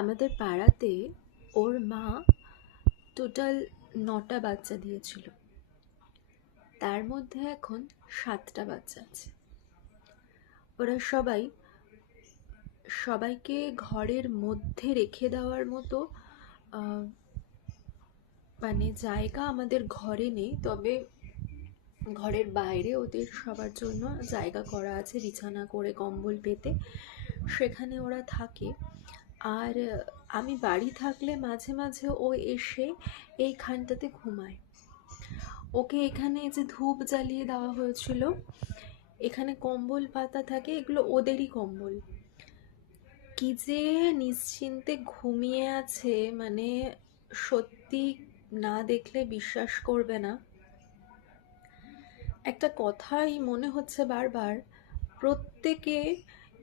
আমাদের পাড়াতে ওর মা টোটাল 9টা বাচ্চা দিয়েছিল। তার মধ্যে এখন 7টা বাচ্চা আছে। ওরা সবাইকে ঘরের মধ্যে রেখে দেওয়ার মতো আহ, মানে জায়গা আমাদের ঘরে নেই, তবে ঘরের বাইরে ওদের সবার জন্য জায়গা করা আছে, বিছানা করে কম্বল পেতে সেখানে ওরা থাকে। আর আমি বাড়ি থাকলে মাঝে মাঝে ও এসে এইখানটাতে ঘুমায়। ওকে এখানে যে ধূপ জ্বালিয়ে দেওয়া হয়েছিল, এখানে কম্বল পাতা থাকে, এগুলো ওদেরই কম্বল। কি যে নিশ্চিন্তে ঘুমিয়ে আছে, মানে সত্যি না দেখলে বিশ্বাস করবে না। একটা কথাই মনে হচ্ছে বারবার, প্রত্যেকে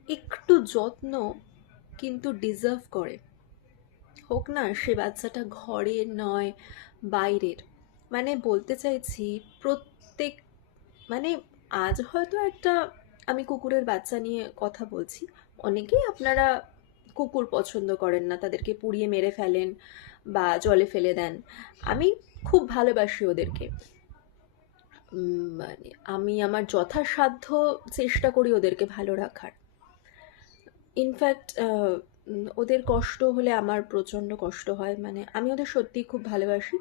একটু যত্ন কিন্তু ডিজার্ভ করে, হোক না সে বাচ্চাটা ঘরের নয় বাইরের। মানে বলতে চাইছি প্রত্যেক, মানে আজ হয়তো একটা আমি কুকুরের বাচ্চা নিয়ে কথা বলছি। অনেকেই আপনারা কুকুর পছন্দ করেন না, তাদেরকে পুড়িয়ে মেরে ফেলেন বা জলে ফেলে দেন। আমি খুব ভালোবাসি ওদেরকে। মানে আমি আমার যথাসাধ্য চেষ্টা করি ওদেরকে ভালো রাখার। ইনফ্যাক্ট ওদের কষ্ট হলে আমার প্রচণ্ড কষ্ট হয়, মানে আমি ওদের সত্যিই খুব ভালোবাসি।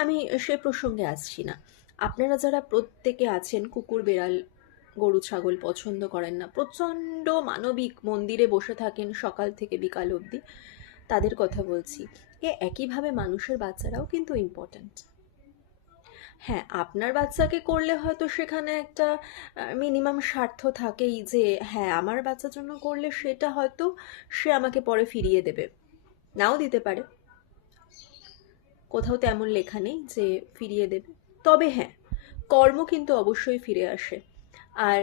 আমি সে প্রসঙ্গে আসছি না। আপনারা যারা প্রত্যেকে আছেন কুকুর বেড়াল গরু ছাগল পছন্দ করেন না, প্রচণ্ড মানবিক মন্দিরে বসে থাকেন সকাল থেকে বিকাল অবধি, তাদের কথা বলছি। একইভাবে মানুষের বাচ্চারাও কিন্তু ইম্পর্ট্যান্ট। হ্যাঁ, আপনার বাচ্চাকে করলে হয়তো সেখানে একটা মিনিমাম স্বার্থ থাকেই, যে হ্যাঁ আমার বাচ্চার জন্য করলে সেটা হয়তো সে আমাকে পরে ফিরিয়ে দেবে, নাও দিতে পারে। কোথাও তেমন লেখা নেই যে ফিরিয়ে দেবে। তবে হ্যাঁ, কর্ম কিন্তু অবশ্যই ফিরে আসে। আর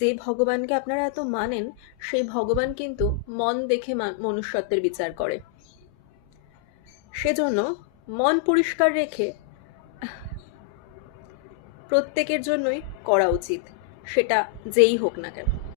যে ভগবানকে আপনারা এত মানেন, সেই ভগবান কিন্তু মন দেখে মনুষ্যত্বের বিচার করে। সেজন্য মন পরিষ্কার রেখে প্রত্যেকের জন্যই করা উচিত, সেটা যেই হোক না কেন।